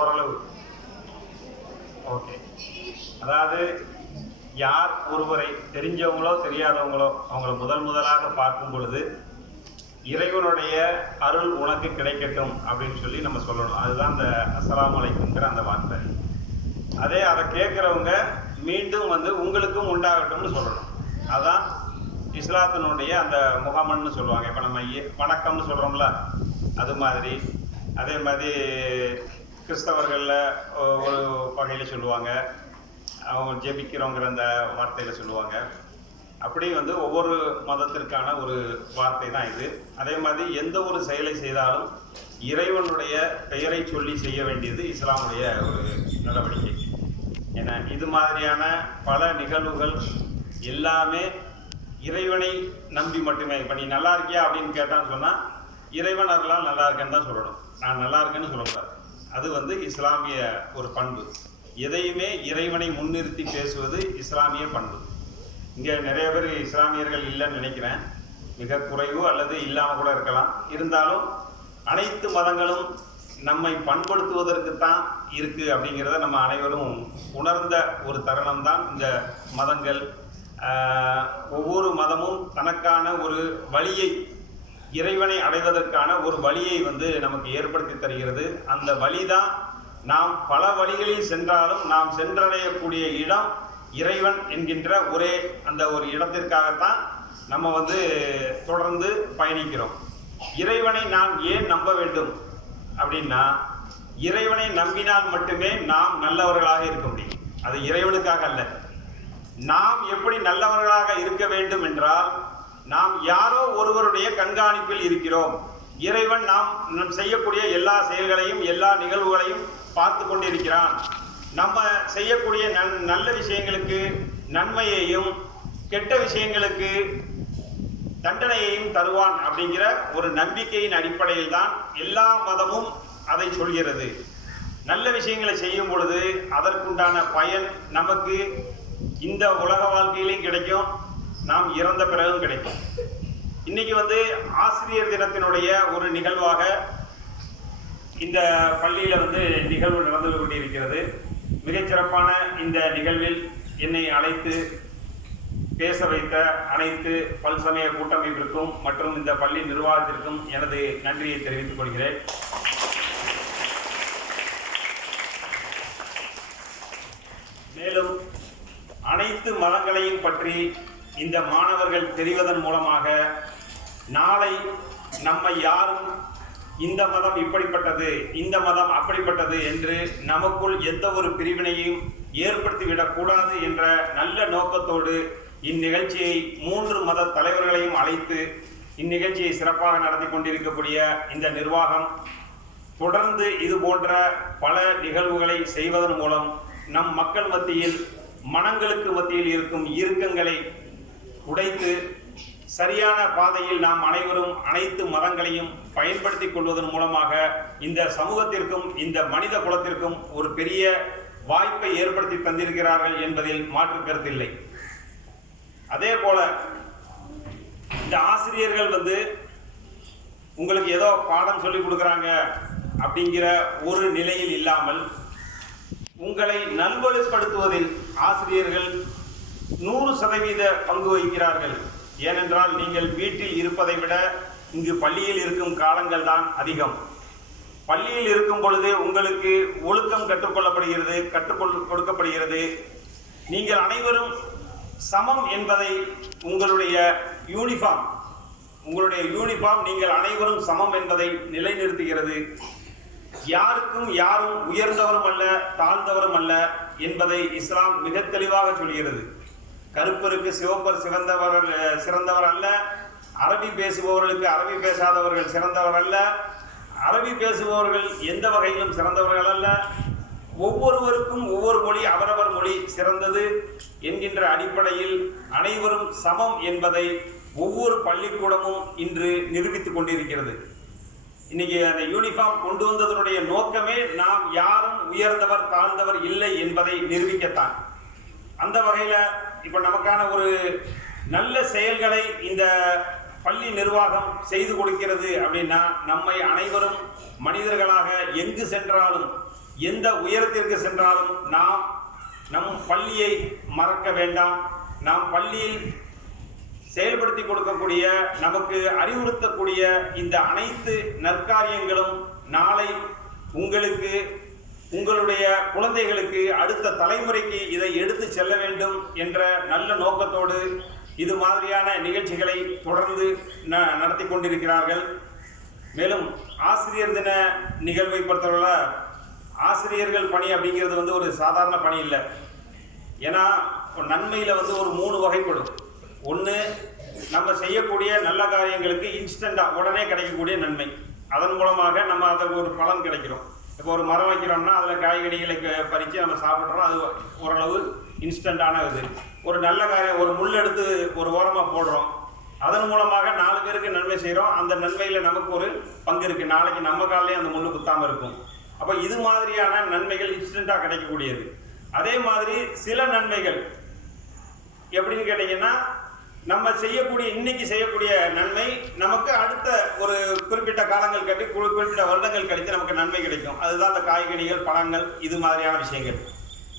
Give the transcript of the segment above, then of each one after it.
ஓரளவு ஓகே. அதாவது யார் ஒருவரை தெரிஞ்சவங்களோ தெரியாதவங்களோ அவங்கள முதலாக பார்க்கும் பொழுது இறைவனுடைய அருள் உனக்கு கிடைக்கட்டும் அப்படின்னு சொல்லி நம்ம சொல்லணும். அதுதான் அந்த அஸ்ஸலாமு அலைக்கும்ங்கிற அந்த வார்த்தை. அதே அதை கேட்குறவங்க மீண்டும் உங்களுக்கும் உண்டாகட்டும்னு சொல்லணும். அதுதான் இஸ்லாத்தினுடைய அந்த முகமன்னு சொல்லுவாங்க. இப்போ நம்ம வணக்கம்னு சொல்கிறோம்ல, அது மாதிரி. அதே மாதிரி கிறிஸ்தவர்களில் ஒரு வகையில் சொல்லுவாங்க, அவங்க ஜெபிக்கிறோங்கிற அந்த வார்த்தையில் சொல்லுவாங்க. அப்படி ஒவ்வொரு மதத்திற்கான ஒரு வார்த்தை தான் இது. அதே மாதிரி எந்த ஒரு செயலை செய்தாலும் இறைவனுடைய பெயரை சொல்லி செய்ய வேண்டியது இஸ்லாமுடைய ஒரு நடவடிக்கை. ஏன்னா இது மாதிரியான பல நிகழ்வுகள் எல்லாமே இறைவனை நம்பி மட்டுமே. இப்போ நீ நல்லா இருக்கியா அப்படின்னு கேட்டான்னு சொன்னால் இறைவன் அருளால் நல்லா இருக்கேன்னு தான் சொல்லணும், நான் நல்லா இருக்கேன்னு சொல்லக்கூடாது. அது இஸ்லாமிய ஒரு பண்பு. எதையுமே இறைவனை முன்னிறுத்தி பேசுவது இஸ்லாமிய பண்பு. இங்கே நிறைய பேர் இஸ்லாமியர்கள் இல்லைன்னு நினைக்கிறேன், மிக குறைவு அல்லது இல்லாமல் கூட இருக்கலாம். இருந்தாலும் அனைத்து மதங்களும் நம்மை பண்படுத்துவதற்குத்தான் இருக்குது அப்படிங்கிறத நம்ம அனைவரும் உணர்ந்த ஒரு தருணம் தான் இந்த மதங்கள். ஒவ்வொரு மதமும் தனக்கான ஒரு வழியை, இறைவனை அடைவதற்கான ஒரு வழியை நமக்கு ஏற்படுத்தி தருகிறது. அந்த வழிதான் நாம் பல வழிகளில் சென்றாலும் நாம் சென்றடையக்கூடிய இடம் இறைவன் என்கின்ற ஒரே அந்த ஒரு இடத்திற்காகத்தான் நம்ம தொடர்ந்து பயணிக்கிறோம். இறைவனை நாம் ஏன் நம்ப வேண்டும் அப்படின்னா, இறைவனை நம்பினால் மட்டுமே நாம் நல்லவர்களாக இருக்க முடியும். அது இறைவனுக்காக அல்ல. நாம் எப்படி நல்லவர்களாக இருக்க வேண்டும் என்றால், நாம் யாரோ ஒருவருடைய கண்காணிப்பில் இருக்கிறோம். இறைவன் நாம் செய்யக்கூடிய எல்லா செயல்களையும் எல்லா நிகழ்வுகளையும் பார்த்து கொண்டிருக்கிறான். நம்ம செய்யக்கூடிய நல்ல விஷயங்களுக்கு நன்மையையும் கெட்ட விஷயங்களுக்கு தண்டனையையும் தருவான் அப்படிங்கிற ஒரு நம்பிக்கையின் அடிப்படையில் தான் எல்லா மதமும் அதை சொல்கிறது. நல்ல விஷயங்களை செய்யும் பொழுது அதற்குண்டான பயன் நமக்கு இந்த உலக வாழ்க்கையிலையும் கிடைக்கும், நாம் இறந்த பிறகும் கிடைக்கும். இன்னைக்கு ஆசிரியர் தினத்தினுடைய ஒரு நிகழ்வாக இந்த பள்ளியில் நிகழ்வு நடந்து கொண்டிருக்கிறது. மிகச்சிறப்பான இந்த நிகழ்வில் என்னை அழைத்து பேச வைத்த அனைத்து பல்சமய கூட்டமைப்பிற்கும் மற்றும் இந்த பள்ளி நிர்வாகத்திற்கும் எனது நன்றியை தெரிவித்துக் கொள்கிறேன். மேலும் அனைத்து மதங்களையும் பற்றி இந்த மாணவர்கள் தெரிவதன் மூலமாக நாளை நம்மை யாரும் இந்த மதம் இப்படிப்பட்டது, இந்த மதம் அப்படிப்பட்டது என்று நமக்குள் எந்த ஒரு பிரிவினையும் ஏற்படுத்திவிடக்கூடாது என்ற நல்ல நோக்கத்தோடு இந்நிகழ்ச்சியை 3 மத தலைவர்களையும் அழைத்து இந்நிகழ்ச்சியை சிறப்பாக நடத்தி கொண்டிருக்கக்கூடிய இந்த நிர்வாகம் தொடர்ந்து இது போன்ற பல நிகழ்வுகளை செய்வதன் மூலம் நம் மக்கள் மத்தியில், மனங்களுக்கு மத்தியில் இருக்கும் இறுக்கங்களை உடைத்து சரியான பாதையில் நாம் அனைவரும் அனைத்து மதங்களையும் பயன்படுத்தி கொள்வதன் மூலமாக இந்த சமூகத்திற்கும் இந்த மனித குலத்திற்கும் ஒரு பெரிய வாய்ப்பை ஏற்படுத்தி தந்திருக்கிறார்கள் என்பதில் மாற்று கருத்தில்லை. அதே போல இந்த ஆசிரியர்கள் உங்களுக்கு ஏதோ பாடம் சொல்லி கொடுக்குறாங்க அப்படிங்கிற ஒரு நிலையில் இல்லாமல் உங்களை நல்வழிப்படுத்துவதில் ஆசிரியர்கள் 100% பங்கு வகிக்கிறார்கள். ஏனென்றால் நீங்கள் வீட்டில் இருப்பதை விட இங்கு பள்ளியில் இருக்கும் காலங்கள் தான் அதிகம். பள்ளியில் இருக்கும் பொழுது உங்களுக்கு ஒழுக்கம் கற்றுக்கொள்ளப்படுகிறது, கொடுக்கப்படுகிறது. நீங்கள் அனைவரும் சமம் என்பதை உங்களுடைய யூனிஃபார்ம் நீங்கள் அனைவரும் சமம் என்பதை நிலைநிறுத்துகிறது. யாருக்கும் யாரும் உயர்ந்தவரும் அல்ல, தாழ்ந்தவரும் அல்ல என்பதை இஸ்லாம் மிக தெளிவாக சொல்கிறது. கருப்பருக்கு சிவப்பர் சிறந்தவர் அல்ல, அரபி பேசுபவர்களுக்கு அரபி பேசாதவர்கள் சிறந்தவர் அல்ல, அரபி பேசுபவர்கள் எந்த வகையிலும் சிறந்தவர்கள் அல்ல. ஒவ்வொருவருக்கும் ஒவ்வொரு மொழி, அவரவர் மொழி சிறந்தது என்கின்ற அடிப்படையில் அனைவரும் சமம் என்பதை ஒவ்வொரு பள்ளிக்கூடமும் இன்று நிரூபித்துக் கொண்டிருக்கிறது. இன்னைக்கு அந்த யூனிஃபார்ம் கொண்டு வந்ததனுடைய நோக்கமே நாம் யாரும் உயர்ந்தவர் தாழ்ந்தவர் இல்லை என்பதை நிரூபிக்கத்தான். அந்த வகையில் இப்போ நமக்கான ஒரு நல்ல செயல்களை இந்த பள்ளி நிர்வாகம் செய்து கொடுக்கிறது அப்படின்னா, நம்மை அனைவரும் மனிதர்களாக எங்கு சென்றாலும் எந்த உயரத்திற்கு சென்றாலும் நாம் நம் பள்ளியை மறக்க வேண்டாம். நாம் பள்ளியில் செயல்படுத்தி கொடுக்கக்கூடிய, நமக்கு அறிவுறுத்தக்கூடிய இந்த அனைத்து நற்காரியங்களும் நாளை உங்களுக்கு, உங்களுடைய குழந்தைகளுக்கு, அடுத்த தலைமுறைக்கு இதை எடுத்து செல்ல வேண்டும் என்ற நல்ல நோக்கத்தோடு இது மாதிரியான நிகழ்ச்சிகளை தொடர்ந்து நடத்தி கொண்டிருக்கிறார்கள். மேலும் ஆசிரியர் தின நிகழ்வை பொறுத்தவரை ஆசிரியர்கள் பணி அப்படிங்கிறது வந்து ஒரு சாதாரண பணி இல்லை. ஏன்னா நன்மையில் வந்து ஒரு 3 வகைப்படும். ஒன்று, நம்ம செய்யக்கூடிய நல்ல காரியங்களுக்கு இன்ஸ்டண்ட்டாக உடனே கிடைக்கக்கூடிய நன்மை, அதன் மூலமாக நம்ம அதற்கு ஒரு பலன் கிடைக்கிறோம். இப்போ ஒரு மரம் வைக்கிறோம்னா அதில் காய்கறிகளை பறித்து நம்ம சாப்பிட்றோம், அது ஓரளவு இன்ஸ்டண்ட்டான இது. ஒரு நல்ல காரியம், ஒரு முள் எடுத்து ஒரு ஓரமாக போடுறோம், அதன் மூலமாக 4 பேருக்கு நன்மை செய்கிறோம். அந்த நன்மையில் நமக்கு ஒரு பங்கு இருக்குது. நாளைக்கு நம்ம காலையே அந்த முள் குத்தாமல் இருக்கும். அப்போ இது மாதிரியான நன்மைகள் இன்ஸ்டண்ட்டாக கிடைக்கக்கூடியது. அதே மாதிரி சில நன்மைகள் எப்படின்னு கேட்டிங்கன்னா, நம்ம செய்யக்கூடிய இன்னைக்கு செய்யக்கூடிய நன்மை நமக்கு அடுத்த ஒரு குறிப்பிட்ட காலங்கள் கட்டி குறிப்பிட்ட வருடங்கள் கழித்து நமக்கு நன்மை கிடைக்கும். அதுதான் அந்த காய்கறிகள், பழங்கள், இது மாதிரியான விஷயங்கள்.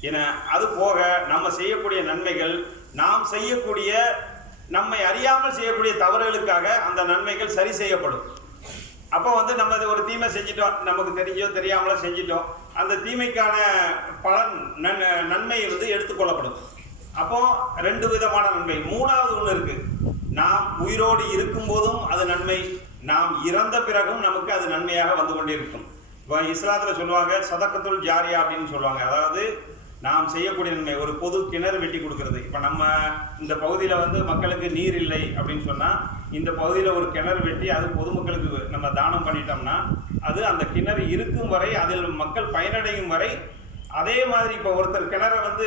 ஏன்னா அது போக நம்ம செய்யக்கூடிய நன்மைகள், நாம் செய்யக்கூடிய, நம்மை அறியாமல் செய்யக்கூடிய தவறுகளுக்காக அந்த நன்மைகள் சரி செய்யப்படும். அப்போ வந்து நம்ம ஒரு தீமை செஞ்சிட்டோம், நமக்கு தெரிஞ்சோ தெரியாமலோ செஞ்சிட்டோம், அந்த தீமைக்கான பலன் நன்மை வந்து எடுத்துக்கொள்ளப்படும். அப்போ 2 விதமான நன்மை. 3வது ஒன்று இருக்கு, நாம் உயிரோடு இருக்கும் போதும் அது நன்மை, நாம் இறந்த பிறகும் நமக்கு அது நன்மையாக வந்து கொண்டே இருக்கும். இப்போ இஸ்லாத்தில் சொல்லுவாங்க சதக்கத்துல் ஜாரியா அப்படின்னு சொல்லுவாங்க. அதாவது நாம் செய்யக்கூடிய நன்மை, ஒரு பொது கிணறு வெட்டி கொடுக்கறது. இப்போ நம்ம இந்த பகுதியில் வந்து மக்களுக்கு நீர் இல்லை அப்படின்னு சொன்னால், இந்த பகுதியில் ஒரு கிணறு வெட்டி அது பொதுமக்களுக்கு நம்ம தானம் பண்ணிட்டோம்னா, அது அந்த கிணறு இருக்கும் வரை, அதில் மக்கள் பயனடையும் வரை, அதே மாதிரி இப்போ ஒருத்தர் கிணறை வந்து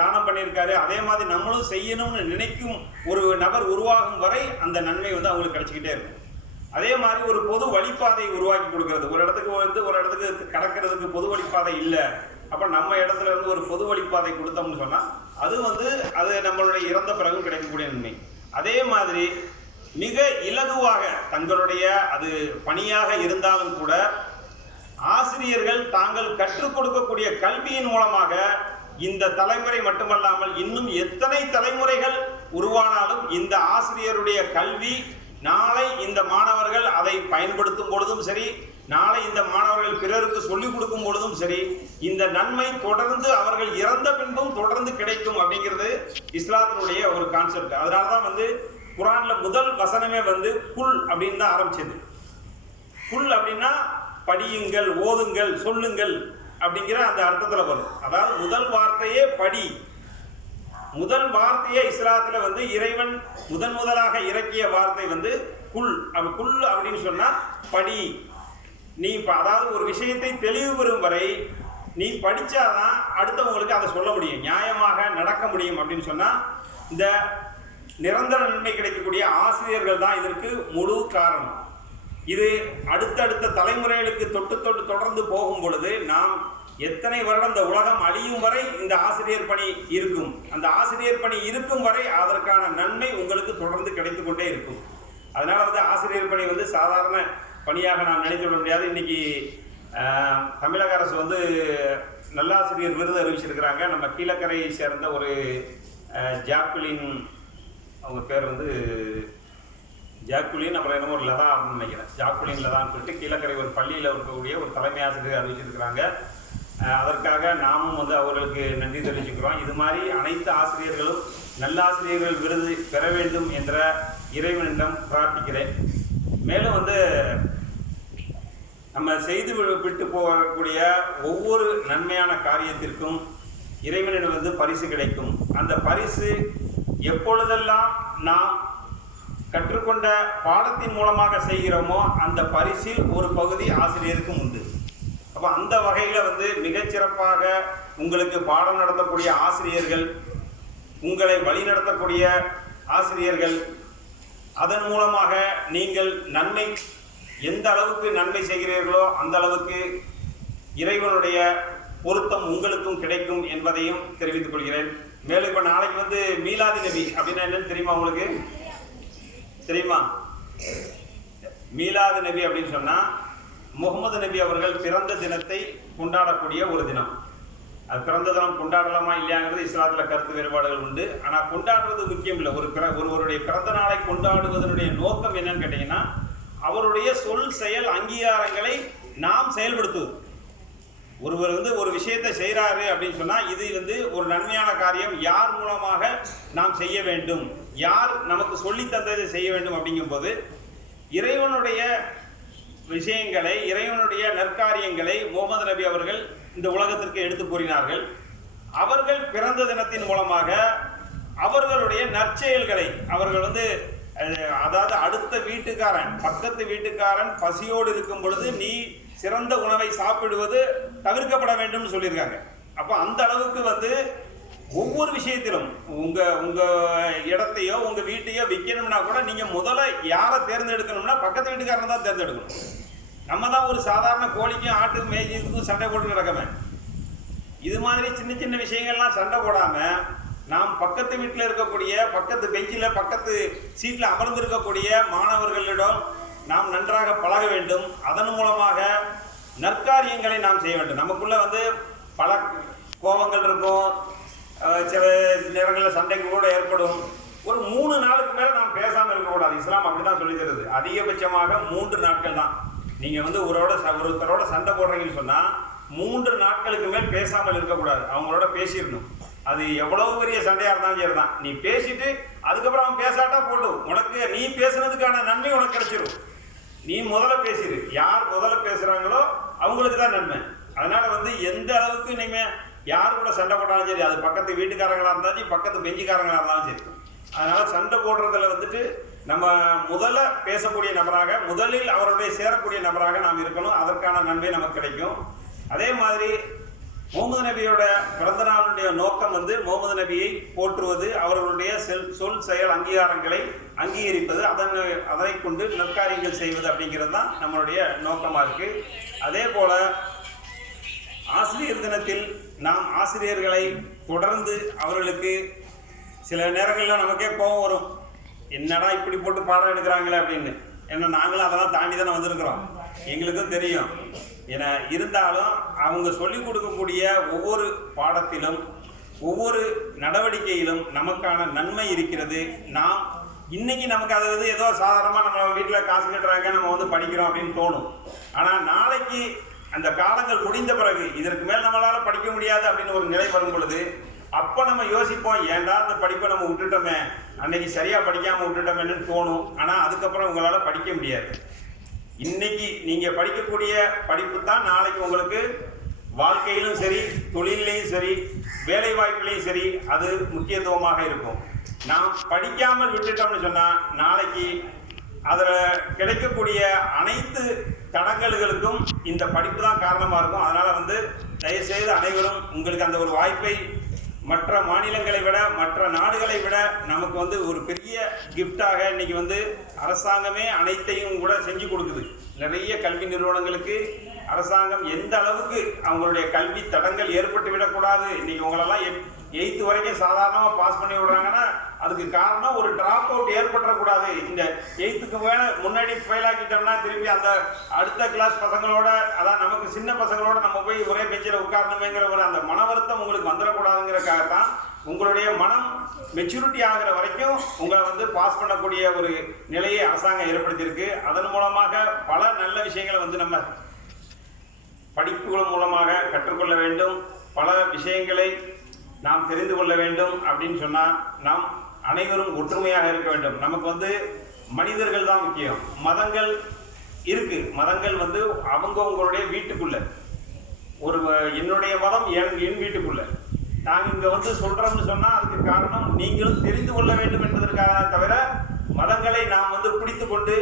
தானம் பண்ணியிருக்காரு, அதே மாதிரி நம்மளும் செய்யணும்னு நினைக்கும் ஒரு நபர் உருவாகும் வரை அந்த நன்மை வந்து அவங்களுக்கு கிடைச்சிக்கிட்டே இருக்கும். அதே மாதிரி ஒரு பொது வழிப்பாதை உருவாக்கி கொடுக்கறது. ஒரு இடத்துக்கு வந்து ஒரு இடத்துக்கு கடக்கிறதுக்கு பொது வழிப்பாதை இல்லை, அப்போ நம்ம இடத்துல இருந்து ஒரு பொது வழிப்பாதை கொடுத்தோம்னு சொன்னால் அது வந்து அது நம்மளுடைய இறந்த பிறகு கிடைக்கக்கூடிய நன்மை. அதே மாதிரி மிக இலகுவாக தங்களுடைய அது பணியாக இருந்தாலும் கூட ஆசிரியர்கள் தாங்கள் கற்றுக் கொடுக்கக்கூடிய கல்வியின் மூலமாக இந்த தலைமுறை மட்டுமல்லாமல் இன்னும் எத்தனை தலைமுறைகள் உருவானாலும் இந்த ஆசிரியருடைய கல்வி நாளை இந்த மாணவர்கள் அதை பயன்படுத்தும் பொழுதும் சரி, நாளை இந்த மாணவர்கள் பிறருக்கு சொல்லிக் கொடுக்கும் பொழுதும் சரி, இந்த நன்மை தொடர்ந்து அவர்கள் இறந்த பின்பும் தொடர்ந்து கிடைக்கும் அப்படிங்கிறது இஸ்லாத்தினுடைய ஒரு கான்செப்ட். அதனால தான் வந்து குர்ஆன்ல முதல் வசனமே வந்து குல் அப்படின்னு தான் ஆரம்பிச்சது. குல் அப்படின்னா படியுங்கள், ஓதுங்கள், சொல்லுங்கள் அப்படிங்கிற அந்த அர்த்தத்தில் வரும். அதாவது முதல் வார்த்தையே படி. முதல் வார்த்தையே இஸ்லாத்துல வந்து இறைவன் முதலாக இறக்கிய வார்த்தை வந்து குல். குல் அப்படின்னு சொன்னா படி. நீ அதாவது ஒரு விஷயத்தை தெளிவு பெறும் வரை நீ படிச்சாதான் அடுத்தவங்களுக்கு அதை சொல்ல முடியும், நியாயமாக நடக்க முடியும் அப்படின்னு சொன்னா, இந்த நிரந்தர நன்மை கிடைக்கக்கூடிய ஆசிரியர்கள் தான் இதற்கு முழு காரணம். இது அடுத்தடுத்த தலைமுறைகளுக்கு தொட்டு தொடர்ந்து போகும் பொழுது நாம் எத்தனை வருடம் இந்த உலகம் அழியும் வரை இந்த ஆசிரியர் பணி இருக்கும். அந்த ஆசிரியர் பணி இருக்கும் வரை அதற்கான நன்மை உங்களுக்கு தொடர்ந்து கிடைத்து கொண்டே இருக்கும். அதனால வந்து ஆசிரியர் பணி வந்து சாதாரண பணியாக நாம் நினைத்து விட முடியாது. இன்னைக்கு தமிழக அரசு வந்து நல்லாசிரியர் விருது அறிவிச்சிருக்கிறாங்க. நம்ம கீழக்கரையை சேர்ந்த ஒரு ஜாக்குலின், அவங்க பேர் வந்து ஜாக்குலின், அப்புறம் என்னமோ ஒரு லதா அப்படின்னு நினைக்கிறேன், ஜாக்குலின் லதான்னு சொல்லிட்டு கீழக்கரை ஒரு பள்ளியில் இருக்கக்கூடிய ஒரு தலைமை ஆசிரியர் அறிவிச்சிருக்கிறாங்க. அதற்காக நாமும் வந்து அவர்களுக்கு நன்றி தெரிவிச்சுக்கிறோம். இது மாதிரி அனைத்து ஆசிரியர்களும் நல்லாசிரியர்கள் விருது பெற வேண்டும் என்ற இறைவனிடம் பிரார்த்திக்கிறேன். மேலும் வந்து நம்ம செய்து விட்டு போகக்கூடிய ஒவ்வொரு நன்மையான காரியத்திற்கும் இறைவனிடம் வந்து பரிசு கிடைக்கும். அந்த பரிசு எப்பொழுதெல்லாம் நாம் கற்றுக்கொண்ட பாடத்தின் மூலமாக செய்கிறோமோ அந்த பரிசில் ஒரு பகுதி ஆசிரியருக்கும் உண்டு. அப்போ அந்த வகையில் வந்து மிகச்சிறப்பாக உங்களுக்கு பாடம் நடத்தக்கூடிய ஆசிரியர்கள், உங்களை வழி நடத்தக்கூடிய ஆசிரியர்கள், அதன் மூலமாக நீங்கள் நன்மை எந்த அளவுக்கு நன்மை செய்கிறீர்களோ அந்த அளவுக்கு இறைவனுடைய பொருத்தம் உங்களுக்கும் கிடைக்கும் என்பதையும் தெரிவித்துக் கொள்கிறேன். மேலும் இப்போ நாளைக்கு வந்து மீலாது நபி அப்படின்னா என்னன்னு தெரியுமா? உங்களுக்கு தெரியுமா? மீலாது நபி அப்படின்னு சொன்னால் முகமது நபி அவர்கள் பிறந்த தினத்தை கொண்டாடக்கூடிய ஒரு தினம். அது பிறந்த தினம் கொண்டாடலாமா இல்லையாங்கிறது இஸ்லாத்தில் கருத்து வேறுபாடுகள் உண்டு. ஆனால் கொண்டாடுறது முக்கியம் இல்லை. ஒருவருடைய பிறந்த நாளை கொண்டாடுவதனுடைய நோக்கம் என்னன்னு கேட்டிங்கன்னா, அவருடைய சொல் செயல் அங்கீகாரங்களை நாம் செயல்படுத்துவது. ஒருவர் ஒரு விஷயத்தை செய்கிறாரு அப்படின்னு சொன்னால், இது ஒரு நன்மையான காரியம், யார் மூலமாக நாம் செய்ய வேண்டும், யார் நமக்கு சொல்லி தந்ததை செய்ய வேண்டும் அப்படிங்கும்போது, இறைவனுடைய விஷயங்களை, இறைவனுடைய நற்காரியங்களை முகமது நபி அவர்கள் இந்த உலகத்திற்கு எடுத்து கூறினார்கள். அவர்கள் பிறந்த தினத்தின் மூலமாக அவர்களுடைய நற்செயல்களை அவர்கள் அதாவது அடுத்த வீட்டுக்காரன், பக்கத்து வீட்டுக்காரன் பசியோடு இருக்கும் பொழுது நீ சிறந்த உணவை சாப்பிடுவது தவிர்க்கப்பட வேண்டும் சொல்லியிருக்காங்க. அப்போ அந்த அளவுக்கு ஒவ்வொரு விஷயத்திலும் உங்க இடத்தையோ உங்க வீட்டையோ விற்கணும்னா கூட நீங்க முதல்ல யாரை தேர்ந்தெடுக்கணும்னா பக்கத்து வீட்டுக்காரன் தான் தேர்ந்தெடுக்கணும். நம்ம தான் ஒரு சாதாரண கோழிக்கும் ஆட்டு மேய்ச்சதுக்கும் சண்டை போட்டு கிடக்கமே. இது மாதிரி சின்ன சின்ன விஷயங்கள்லாம் சண்டை போடாம நாம் பக்கத்து வீட்டில் இருக்கக்கூடிய, பக்கத்து பெஞ்சில் பக்கத்து சீட்டில் அமர்ந்திருக்கக்கூடிய மாணவர்களிடம் நாம் நன்றாக பழக வேண்டும். அதன் மூலமாக நற்காரியங்களை நாம் செய்ய வேண்டும். நமக்குள்ள பல கோபங்கள் இருக்கும், சில நேரங்களில் சண்டைகள் கூட ஏற்படும். ஒரு 3 நாளுக்கு மேலே நாம் பேசாமல் இருக்கக்கூடாது. இஸ்லாம் அப்படி தான் சொல்லி தருது. அதிகபட்சமாக 3 நாட்கள் தான். நீங்கள் ஒருத்தரோட சண்டை போடுறீங்கன்னு சொன்னால் 3 நாட்களுக்கு மேல் பேசாமல் இருக்கக்கூடாது. அவங்களோட பேசிடணும். அது எவ்வளவு பெரிய சண்டையாக இருந்தாலும் சரி தான். நீ பேசிட்டு அதுக்கப்புறம் அவன் பேசாட்டா போட்டும், உனக்கு நீ பேசுனதுக்கான நன்மை உனக்கு கிடைச்சிடும். நீ முதல்ல பேசிடு. யார் முதல்ல பேசுகிறாங்களோ அவங்களுக்கு தான் நன்மை. அதனால் எந்த அளவுக்கு நீங்கள் யார் கூட சண்டை போட்டாலும் சரி, அது பக்கத்து வீட்டுக்காரங்களாக இருந்தாலும் சரி, பக்கத்து பெஞ்சுக்காரங்களாக இருந்தாலும் சரி, அதனால் சண்டை போடுறதுல நம்ம முதல்ல பேசக்கூடிய நபராக, முதலில் அவருடைய சேரக்கூடிய நபராக நாம் இருக்கணும். அதற்கான நன்மை நமக்கு கிடைக்கும். அதே மாதிரி முகமது நபியோட பிறந்த நாளுடைய நோக்கம் முகமது நபியை போற்றுவது, அவர்களுடைய சொல் செயல் அங்கீகாரங்களை அங்கீகரிப்பது, அதனை கொண்டு நற்காரியங்கள் செய்வது அப்படிங்கிறது தான் நம்மளுடைய நோக்கமாக இருக்குது. அதே போல் ஆசிரியர் தினத்தில் நாம் ஆசிரியர்களை தொடர்ந்து அவர்களுக்கு சில நேரங்களில் நமக்கே கோபம் வரும், என்னடா இப்படி போட்டு பாடம் எடுக்கிறாங்களே அப்படின்னு. ஏன்னா நாங்களும் அதெல்லாம் தாண்டி தானே வந்திருக்கிறோம், எங்களுக்கும் தெரியும். என இருந்தாலும் அவங்க சொல்லிக் கொடுக்கக்கூடிய ஒவ்வொரு பாடத்திலும் ஒவ்வொரு நடவடிக்கையிலும் நமக்கான நன்மை இருக்கிறது. நாம் இன்னைக்கு நமக்கு அது ஏதோ சாதாரணமாக நம்ம வீட்டில் காசு கட்டுறாங்க, நம்ம படிக்கிறோம் அப்படின்னு தோணும். ஆனால் நாளைக்கு அந்த காலங்கள் முடிந்த பிறகு இதற்கு மேல் நம்மளால் படிக்க முடியாது அப்படின்னு ஒரு நிலை வரும் பொழுது, அப்போ நம்ம யோசிப்போம், ஏன்டா அந்த படிப்பை நம்ம விட்டுட்டோமே, அன்னைக்கு சரியாக படிக்காமல் விட்டுட்டோமேன்னு தோணும். ஆனால் அதுக்கப்புறம் உங்களால் படிக்க முடியாது. இன்னைக்கு நீங்கள் படிக்கக்கூடிய படிப்பு தான் நாளைக்கு உங்களுக்கு வாழ்க்கையிலும் சரி, தொழிலையும் சரி, வேலை வாய்ப்புலையும் சரி அது முக்கியத்துவமாக இருக்கும். நாம் படிக்காமல் விட்டுட்டோம்னு சொன்னால் நாளைக்கு அதில் கிடைக்கக்கூடிய அனைத்து தடங்கல்களுக்கும் இந்த படிப்பு தான் காரணமாக இருக்கும். அதனால் தயவுசெய்து அனைவரும் உங்களுக்கு அந்த ஒரு வாய்ப்பை மற்ற மாநிலங்களை விட, மற்ற நாடுகளை விட நமக்கு ஒரு பெரிய கிஃப்டாக இன்னைக்கு அரசாங்கமே அனைத்தையும் கூட செஞ்சு கொடுக்குது. நிறைய கல்வி நிறுவனங்களுக்கு அரசாங்கம் எந்த அளவுக்கு அவங்களுடைய கல்வி தடங்கள் ஏற்பட்டு விடக்கூடாது, இன்னைக்கு உங்களெல்லாம் 8th வரைக்கும் சாதாரணமாக பாஸ் பண்ணி விடுறாங்கன்னா அதுக்கு காரணம் ஒரு ட்ராப் அவுட் ஏற்பட்டுறக்கூடாது. இந்த 8th மேலே முன்னாடி ஃபெயில் ஆக்கிட்டோம்னா திரும்பி அந்த அடுத்த கிளாஸ் பசங்களோட, அதான் நமக்கு சின்ன பசங்களோட நம்ம போய் ஒரே பெஞ்சில் உட்காரணுமேங்கிற ஒரு அந்த மன வருத்தம் உங்களுக்கு வந்துடக்கூடாதுங்கிறக்காகத்தான் உங்களுடைய மனம் மெச்சூரிட்டி ஆகிற வரைக்கும் உங்களை பாஸ் பண்ணக்கூடிய ஒரு நிலையை அரசாங்கம் ஏற்படுத்தியிருக்கு. அதன் மூலமாக பல நல்ல விஷயங்களை நம்ம படிப்புகள் மூலமாக கற்றுக்கொள்ள வேண்டும். பல விஷயங்களை நாம் தெரிந்து கொள்ள வேண்டும். அப்படின்னு சொன்னால் நாம் அனைவரும் ஒற்றுமையாக இருக்க வேண்டும். நமக்கு மனிதர்கள் தான் முக்கியம். மதங்கள் இருக்கு, மதங்கள் அவங்க உங்களுடைய வீட்டுக்குள்ள, ஒரு என்னுடைய மதம் என் வீட்டுக்குள்ள நாங்கள் இங்கே சொல்கிறோம்னு சொன்னால் அதுக்கு காரணம் நீங்களும் தெரிந்து கொள்ள வேண்டும் என்பதற்காக தவிர மதங்களை நாம் பிடித்து கொண்டு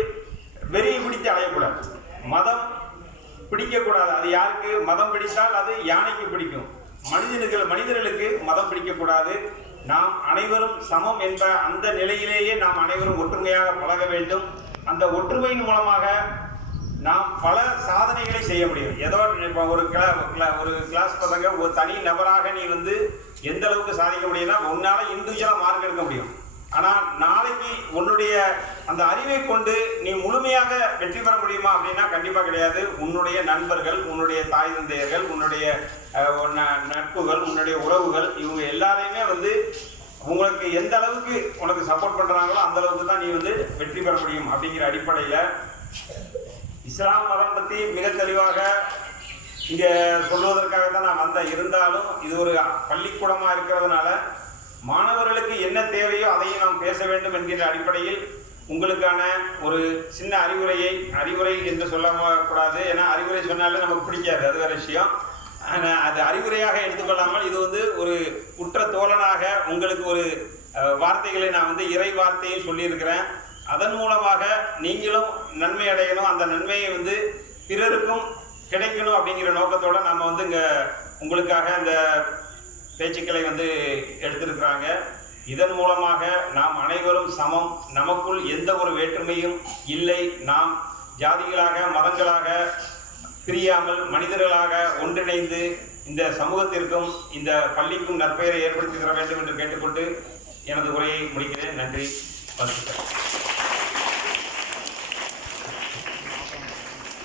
வெறியை பிடித்து அடையக்கூடாது. மதம் பிடிக்கக்கூடாது. அது யாருக்கு மதம் பிடித்தால் அது யானைக்கு பிடிக்கும். மனிதர்களுக்கு மதம் பிடிக்கக்கூடாது. நாம் அனைவரும் சமம் என்ற அந்த நிலையிலேயே நாம் அனைவரும் ஒற்றுமையாக பழக வேண்டும். அந்த ஒற்றுமையின் மூலமாக நாம் பல சாதனைகளை செய்ய முடியும். ஏதோ இப்போ ஒரு கிளாஸ் பசங்க ஒரு தனி நபராக நீ எந்த அளவுக்கு சாதிக்க முடியும்னா உன்னால் இண்டிவிஜுவலாக மார்க் எடுக்க முடியும். ஆனால் நாளைக்கு உன்னுடைய அந்த அறிவை கொண்டு நீ முழுமையாக வெற்றி பெற முடியுமா அப்படின்னா கண்டிப்பாக கிடையாது. உன்னுடைய நண்பர்கள், உன்னுடைய தாய் தந்தையர்கள், உன்னுடைய நட்புகள், உன்னுடைய உறவுகள், இவங்க எல்லாரையுமே வந்து உங்களுக்கு எந்த அளவுக்கு உனக்கு சப்போர்ட் பண்ணுறாங்களோ அந்த அளவுக்கு தான் நீ வந்து வெற்றி பெற முடியும். அப்படிங்கிற அடிப்படையில் இஸ்லாம் மதம் பற்றி மிக தெளிவாக இங்கே சொல்வதற்காக தான் நான் வந்தேன். இருந்தாலும் இது ஒரு பள்ளிக்கூடமாக இருக்கிறதுனால மாணவர்களுக்கு என்ன தேவையோ அதையும் நாம் பேச வேண்டும் என்கிற அடிப்படையில் உங்களுக்கான ஒரு சின்ன அறிவுரை என்று சொல்லக்கூடாது. ஏன்னா அறிவுரை சொன்னாலே நமக்கு பிடிக்காது, அது வேறு விஷயம். ஆனால் அது அறிவுரையாக எடுத்துக்கொள்ளாமல் இது வந்து ஒரு உற்ற தோழனாக உங்களுக்கு ஒரு வார்த்தைகளை நான் வந்து இறை வார்த்தையும் சொல்லியிருக்கிறேன். அதன் மூலமாக நீங்களும் நன்மை அடையணும், அந்த நன்மையை வந்து பிறருக்கும் கிடைக்கணும் அப்படிங்கிற நோக்கத்தோடு நம்ம வந்து இங்கே உங்களுக்காக இந்த பேச்சுக்களை வந்து எடுத்திருக்கிறாங்க. இதன் மூலமாக நாம் அனைவரும் சமம், நமக்குள் எந்த ஒரு வேற்றுமையும் இல்லை, நாம் ஜாதிகளாக மதங்களாக பிரியாமல் மனிதர்களாக ஒன்றிணைந்து இந்த சமூகத்திற்கும் இந்த பள்ளிக்கும் நற்பெயரை ஏற்படுத்தி தர வேண்டும் என்று கேட்டுக்கொண்டு எனது உரையை முடிக்கிறேன். நன்றி. வாழ்த்துக்கள்.